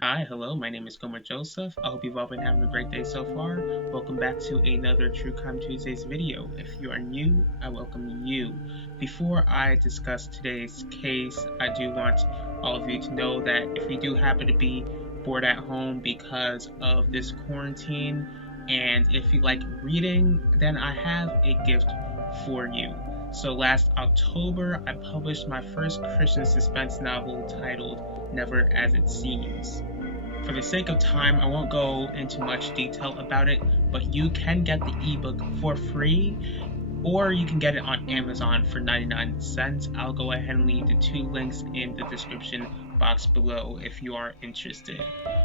Hi, hello, my name is Gomer Joseph. I hope you've all been having a great day so far. Welcome back to another True Crime Tuesdays video. If you are new, I welcome you. Before I discuss today's case, I do want all of you to know that if you do happen to be bored at home because of this quarantine, and if you like reading, then I have a gift for you. So last October, I published my first Christian suspense novel titled Never as It Seems. For the sake of time, I won't go into much detail about it, but you can get the ebook for free, or you can get it on Amazon for 99 cents. I'll go ahead and leave the two links in the description box below if you are interested.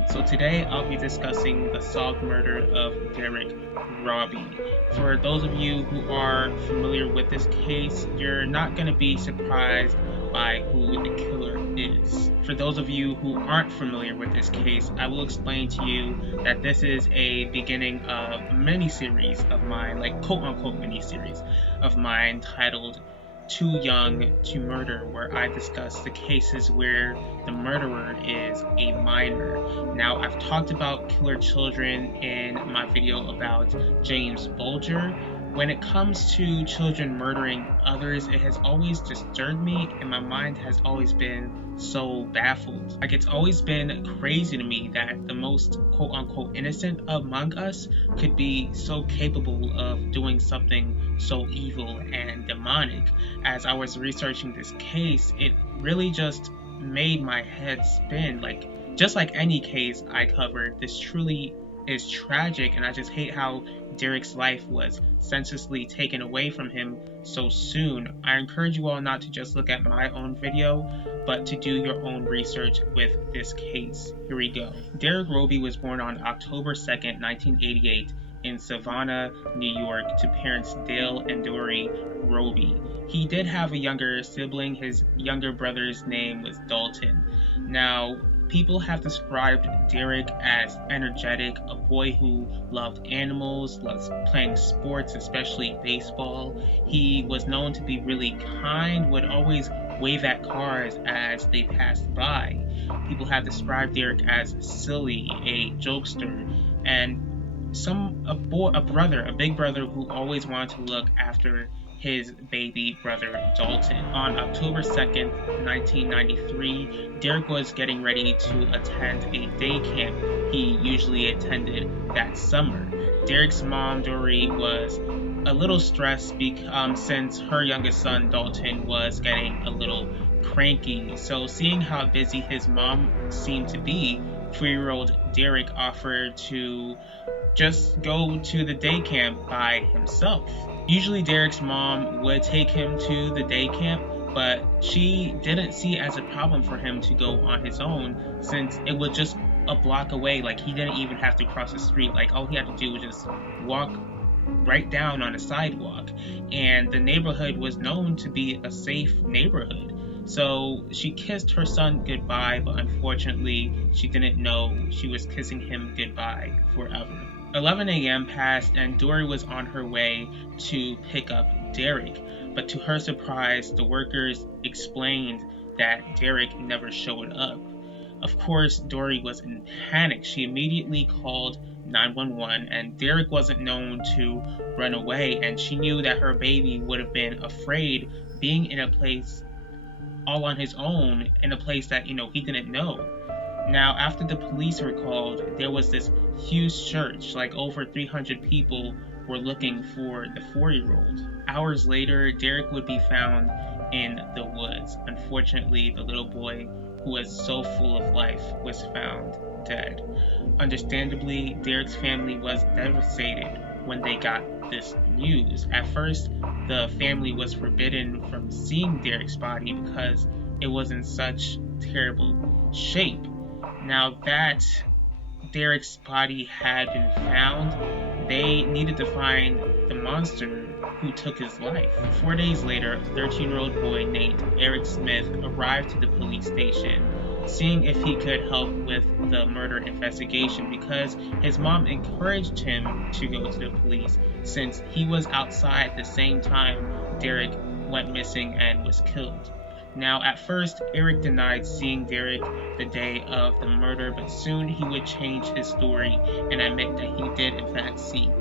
So today I'll be discussing the solved murder of Derrick Robie. For those of you who are familiar with this case, you're not going to be surprised by who the killer is. For those of you who aren't familiar with this case, I will explain to you that this is a beginning of a mini-series of mine, like quote-unquote mini-series of mine titled Too Young to Murder, where I discuss the cases where the murderer is a minor. Now, I've talked about killer children in my video about James Bulger. When it comes to children murdering others, it has always disturbed me, and my mind has always been so baffled. Like, it's always been crazy to me that the most quote unquote innocent among us could be so capable of doing something so evil and demonic. As I was researching this case, it really just made my head spin. Like, just like any case I covered, this truly is tragic, and I just hate how Derrick's life was senselessly taken away from him so soon. I encourage you all not to just look at my own video, but to do your own research with this case. Here we go. Derrick Robie was born on October 2nd, 1988 in Savannah, New York, to parents Dale and Dory Robie. He did have a younger sibling. His younger brother's name was Dalton. Now, people have described Derrick as energetic, a boy who loved animals, loves playing sports, especially baseball. He was known to be really kind, would always wave at cars as they passed by. People have described Derrick as silly, a jokester, and a big brother who always wanted to look after his baby brother Dalton. On October 2nd, 1993, Derrick was getting ready to attend a day camp he usually attended that summer. Derrick's mom, Dory, was a little stressed since her youngest son, Dalton, was getting a little cranky. So, seeing how busy his mom seemed to be, 3-year-old Derrick offered to just go to the day camp by himself. Usually Derrick's mom would take him to the day camp, but she didn't see it as a problem for him to go on his own since it was just a block away. Like, he didn't even have to cross the street. Like, all he had to do was just walk right down on a sidewalk. And the neighborhood was known to be a safe neighborhood. So she kissed her son goodbye, but unfortunately she didn't know she was kissing him goodbye forever. 11 a.m. passed and Dory was on her way to pick up Derrick, but to her surprise, the workers explained that Derrick never showed up. Of course, Dory was in panic. She immediately called 911, and Derrick wasn't known to run away, and she knew that her baby would have been afraid being in a place all on his own, in a place that, he didn't know. Now, after the police were called, there was this huge search, like over 300 people were looking for the 4-year-old. Hours later, Derrick would be found in the woods. Unfortunately, the little boy, who was so full of life, was found dead. Understandably, Derrick's family was devastated when they got this news. At first, the family was forbidden from seeing Derrick's body because it was in such terrible shape. Now that Derrick's body had been found, they needed to find the monster who took his life. 4 days later, a 13-year-old boy named Eric Smith arrived to the police station, seeing if he could help with the murder investigation because his mom encouraged him to go to the police since he was outside the same time Derrick went missing and was killed. Now, at first, Eric denied seeing Derrick the day of the murder, but soon he would change his story and admit that he did in fact see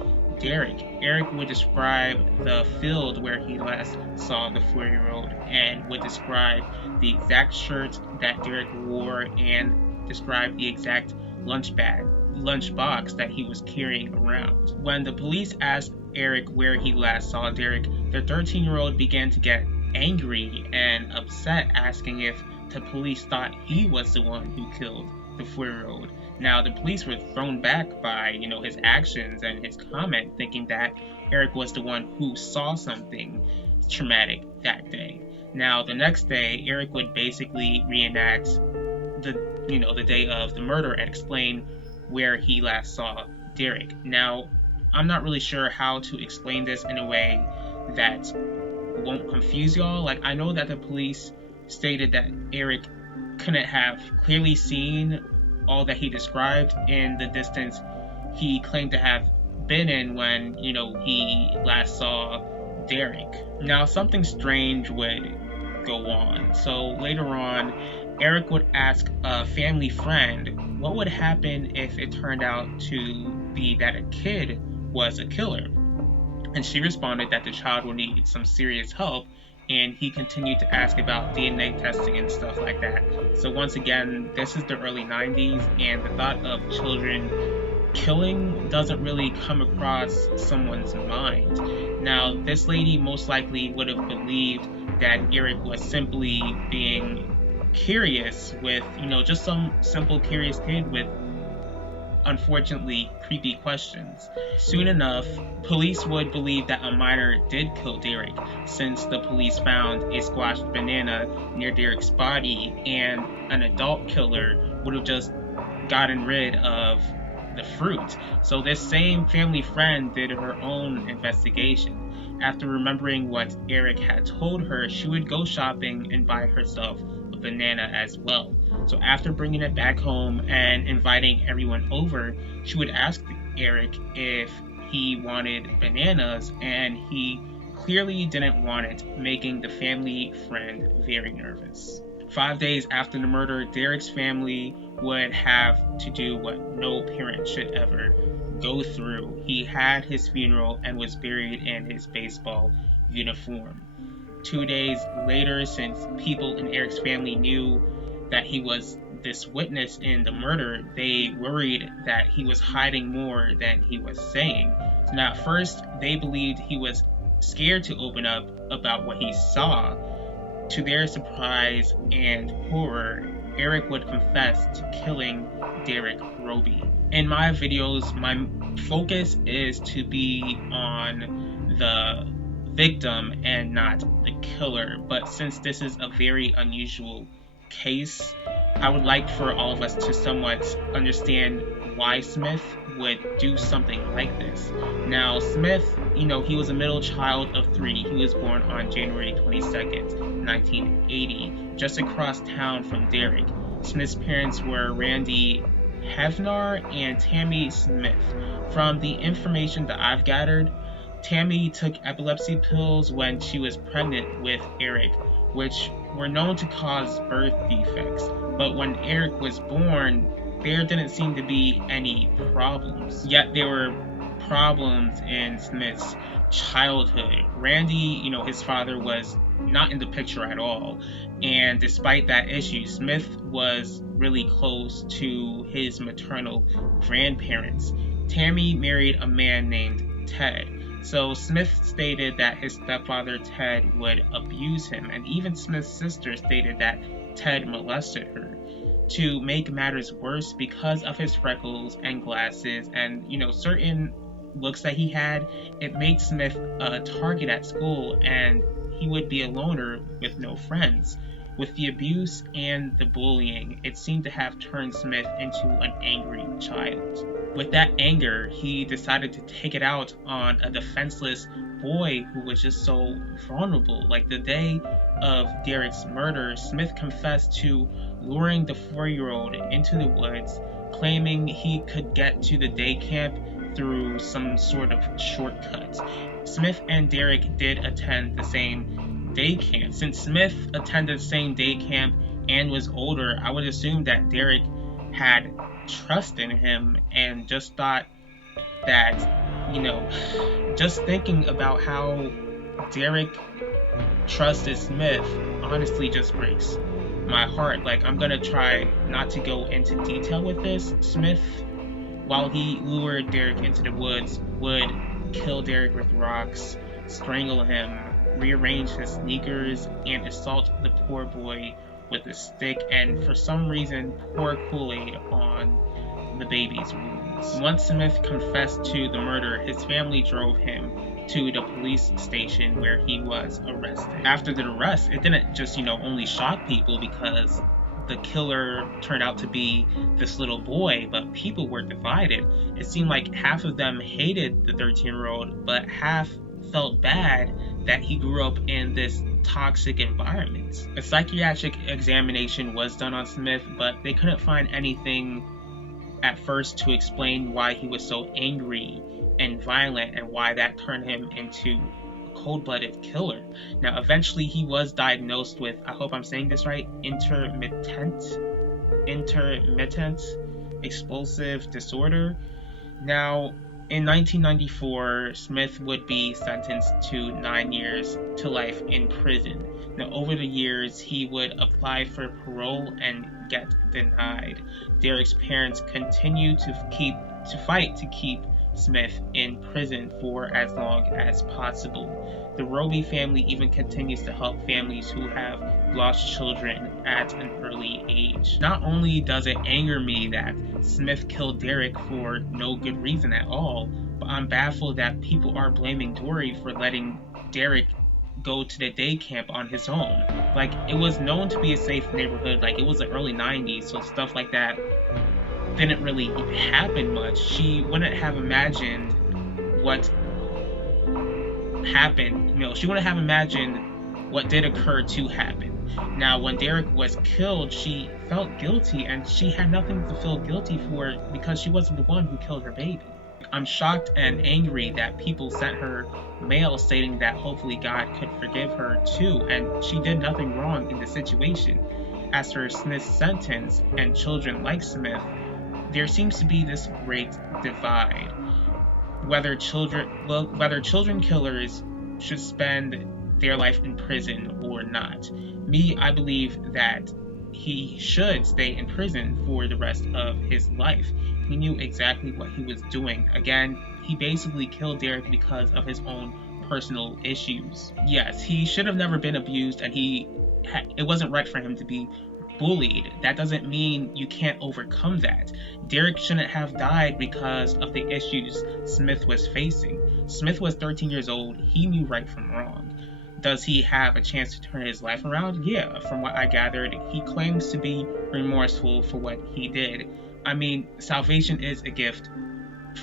Derrick. Eric would describe the field where he last saw the 4-year-old and would describe the exact shirt that Derrick wore and describe the exact lunchbox that he was carrying around. When the police asked Eric where he last saw Derrick, the 13-year-old began to get angry and upset, asking if the police thought he was the one who killed the 4-year-old. Now, the police were thrown back by, his actions and his comment, thinking that Eric was the one who saw something traumatic that day. Now, the next day, Eric would basically reenact the day of the murder and explain where he last saw Derrick. Now, I'm not really sure how to explain this in a way that won't confuse y'all. Like, I know that the police stated that Eric couldn't have clearly seen all that he described in the distance he claimed to have been in when, he last saw Derrick. Now, something strange would go on. So later on, Eric would ask a family friend what would happen if it turned out to be that a kid was a killer. And she responded that the child would need some serious help, and he continued to ask about DNA testing and stuff like that. So once again, this is the early 90s, and the thought of children killing doesn't really come across someone's mind. Now, this lady most likely would have believed that Eric was simply being curious with, just some simple curious kid with unfortunately creepy questions. Soon enough, police would believe that a minor did kill Derrick, since the police found a squashed banana near Derrick's body, and an adult killer would have just gotten rid of the fruit. So this same family friend did her own investigation. After remembering what Eric had told her, she would go shopping and buy herself a banana as well. So after bringing it back home and inviting everyone over, she would ask Eric if he wanted bananas, and he clearly didn't want it, making the family friend very nervous. 5 days after the murder, Derrick's family would have to do what no parent should ever go through. He had his funeral and was buried in his baseball uniform. 2 days later, since people in Eric's family knew that he was this witness in the murder, they worried that he was hiding more than he was saying. So now at first, they believed he was scared to open up about what he saw. To their surprise and horror, Eric would confess to killing Derrick Robie. In my videos, my focus is to be on the victim and not the killer, but since this is a very unusual case, I would like for all of us to somewhat understand why Smith would do something like this. Now, Smith, he was a middle child of 3. He was born on January 22nd, 1980, just across town from Derrick. Smith's parents were Randy Hefnar and Tammy Smith. From the information that I've gathered, Tammy took epilepsy pills when she was pregnant with Eric, which were known to cause birth defects. But when Eric was born, there didn't seem to be any problems. Yet there were problems in Smith's childhood. Randy, his father was not in the picture at all. And despite that issue, Smith was really close to his maternal grandparents. Tammy married a man named Ted. So Smith stated that his stepfather Ted would abuse him, and even Smith's sister stated that Ted molested her. To make matters worse, because of his freckles and glasses and, certain looks that he had, it made Smith a target at school, and he would be a loner with no friends. With the abuse and the bullying, it seemed to have turned Smith into an angry child. With that anger, he decided to take it out on a defenseless boy who was just so vulnerable. Like the day of Derrick's murder, Smith confessed to luring the 4-year-old into the woods, claiming he could get to the day camp through some sort of shortcut. Smith and Derrick did attend the same day camp. Since Smith attended the same day camp and was older, I would assume that Derrick had trust in him and just thought that, just thinking about how Derrick trusted Smith honestly just breaks my heart. Like, I'm gonna try not to go into detail with this. Smith, while he lured Derrick into the woods, would kill Derrick with rocks, strangle him, rearrange his sneakers, and assault the poor boy with a stick, and for some reason pour Kool-Aid on the baby's wounds. Once Smith confessed to the murder, his family drove him to the police station where he was arrested. After the arrest, it didn't just, only shock people because the killer turned out to be this little boy, but people were divided. It seemed like half of them hated the 13-year-old, but half felt bad that he grew up in this toxic environment. A psychiatric examination was done on Smith, but they couldn't find anything at first to explain why he was so angry and violent and why that turned him into a cold-blooded killer. Now, eventually he was diagnosed with, I hope I'm saying this right, intermittent explosive disorder. Now, in 1994, Smith would be sentenced to 9 years to life in prison. Now, over the years, he would apply for parole and get denied. Derrick's parents continued to fight to keep Smith in prison for as long as possible. The Robie family even continues to help families who have lost children at an early age. Not only does it anger me that Smith killed Derrick for no good reason at all, but I'm baffled that people are blaming Dory for letting Derrick go to the day camp on his own. Like, it was known to be a safe neighborhood. Like, it was the early 90s, so stuff like that didn't really happen much. She wouldn't have imagined what happened. She wouldn't have imagined what did occur to happen. Now, when Derrick was killed, she felt guilty, and she had nothing to feel guilty for because she wasn't the one who killed her baby. I'm shocked and angry that people sent her mail stating that hopefully God could forgive her too, and she did nothing wrong in the situation. As for Smith's sentence and children like Smith, there seems to be this great divide. Whether children killers should spend their life in prison or not. Me, I believe that he should stay in prison for the rest of his life. He knew exactly what he was doing. Again, he basically killed Derrick because of his own personal issues. Yes, he should have never been abused, and it wasn't right for him to be bullied. That doesn't mean you can't overcome that. Derrick shouldn't have died because of the issues Smith was facing. Smith was 13 years old. He knew right from wrong. Does he have a chance to turn his life around? Yeah, from what I gathered, he claims to be remorseful for what he did. I mean, salvation is a gift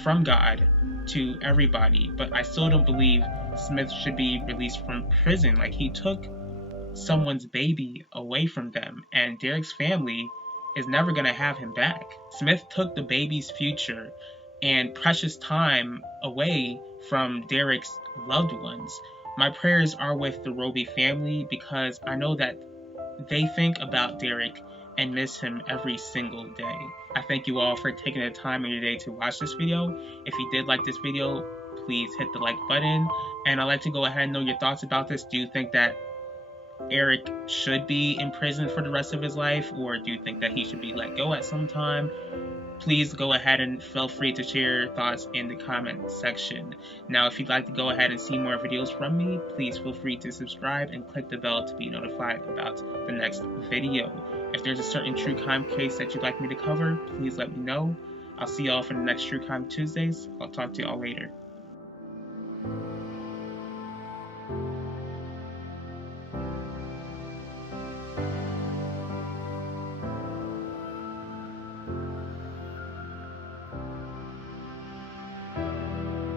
from God to everybody, but I still don't believe Smith should be released from prison. Like, he took someone's baby away from them, and Derrick's family is never going to have him back. Smith took the baby's future and precious time away from Derrick's loved ones. My prayers are with the Robie family because I know that they think about Derrick and miss him every single day. I thank you all for taking the time in your day to watch this video. If you did like this video, please hit the like button. And I'd like to go ahead and know your thoughts about this. Do you think that Eric should be in prison for the rest of his life, or do you think that he should be let go at some time? Please go ahead and feel free to share your thoughts in the comment section. Now, if you'd like to go ahead and see more videos from me, please feel free to subscribe and click the bell to be notified about the next video. If there's a certain true crime case that you'd like me to cover, please let me know. I'll see y'all for the next True Crime Tuesdays. I'll talk to y'all later.